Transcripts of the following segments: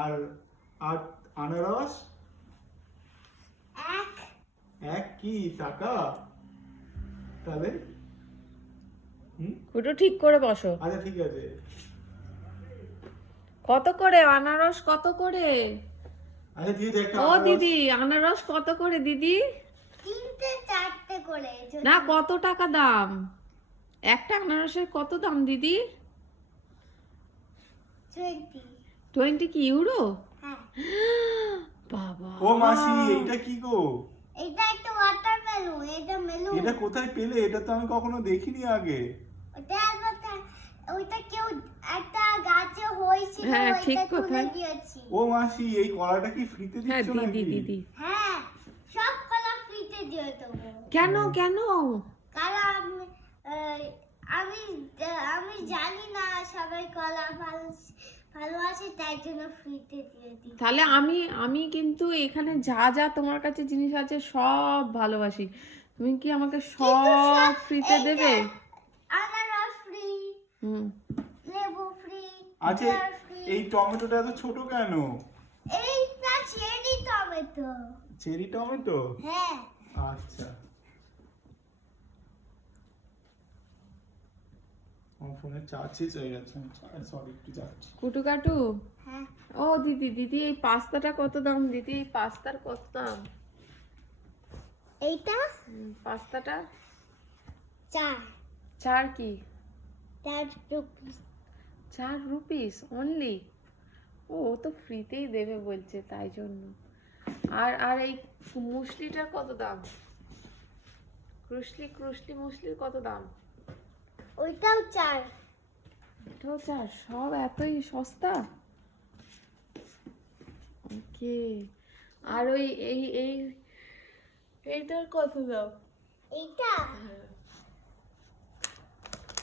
আর আর আনারস এক এক কি টাকা তাহলে ওটা ঠিক করে বসো। আচ্ছা ঠিক আছে। কত করে আনারস, কত করে? আচ্ছা দিদি একটা ও আনারস দিদি, আনারস কত করে দিদি? তিনটে চারটে করে না, কত টাকা দাম? একটা আনারসের কত দাম দিদি? 20। 20 কি ইউরো? হ্যাঁ, বাবা, ও মাসি এইটা কি গো? এটা একটা ওয়াটারমেলন, এটা মেলন। এটা কোথায় পেলে? এটা তো আমি কখনো দেখিনি আগে। ওইটা কেউ একটা গাছে হয়েছিল, হ্যাঁ, ঠিক ওইটা তুলে কোথায়? দিয়েছি। ও মাসি এই কলাটা কি ফ্রিতে হ্যাঁ দিচ্ছ দিদি নাকি? দিদি। হ্যাঁ, সব কলা ফ্রিতে দিয়ে দেবো। কেন কেন? কারণ আমি আমি জানি না সবাই কলা ভালোবাসে, তাই জন্য ফ্রিতে দিয়ে দিই। তাহলে আমি কিন্তু এখানে যা যা তোমার কাছে জিনিস আছে সব ভালোবাসি। তুমি কি আমাকে সব ফ্রিতে দেবে? আনারস ফ্রি, হুম। লেবু ফ্রি, আচ্ছা এই টমেটোটা এত ছোট কেন? এইটা চেরি টমেটো। Cherry tomato? হ্যাঁ, আচ্ছা। আমার ফোনে চার্জ শেষ হয়ে গেছে, সরি একটু যাচ্ছি। কুটু কাটু। হ্যাঁ। ও দিদি দিদি, এই পাস্তাটা কত দাম দিদি? এই পাস্তার কত দাম? এইটা পাস্তাটা 4 কি? 4 ₹4 অনলি? ও তো ফ্রিতেই দেবে বলছে, তাই জন্য। আর আর এই মুসলিটার কত দাম? ক্রুশলি মুসলির কত দাম? ওইটাও 4। এটাও 4? সব এতই সস্তা? ওকে। আর ওই এইটার কত দাম? এইটা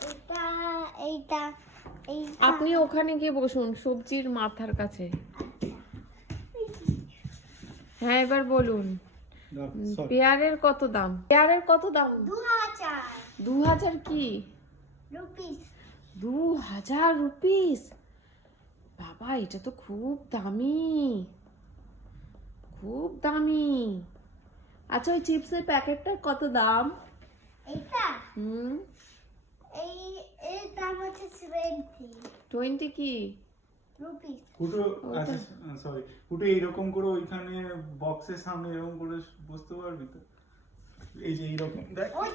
এইটা এইটা এইটা আপনি ওখানে গিয়ে বসুন, সবজির মাথার কাছে। হ্যাঁ, এবার বলুন। সরি পেয়ারের কত দাম? পেয়ারের কত দাম? 2000 2000 কি? রুপিস। 2000 রুপিস? বাবা, এটা তো খুব দামি, খুব দামি। আচ্ছা, ওই চিপসের প্যাকেটটার কত দাম? এইটা হুম। এর দাম হচ্ছে 20 কি? রুপিস। ফুটো, আচ্ছা সরি ফুটো, এইরকম করে ওইখানে বক্সের সামনে এরকম করে বসতে পারবি তো? এই যে এইরকম দেখ।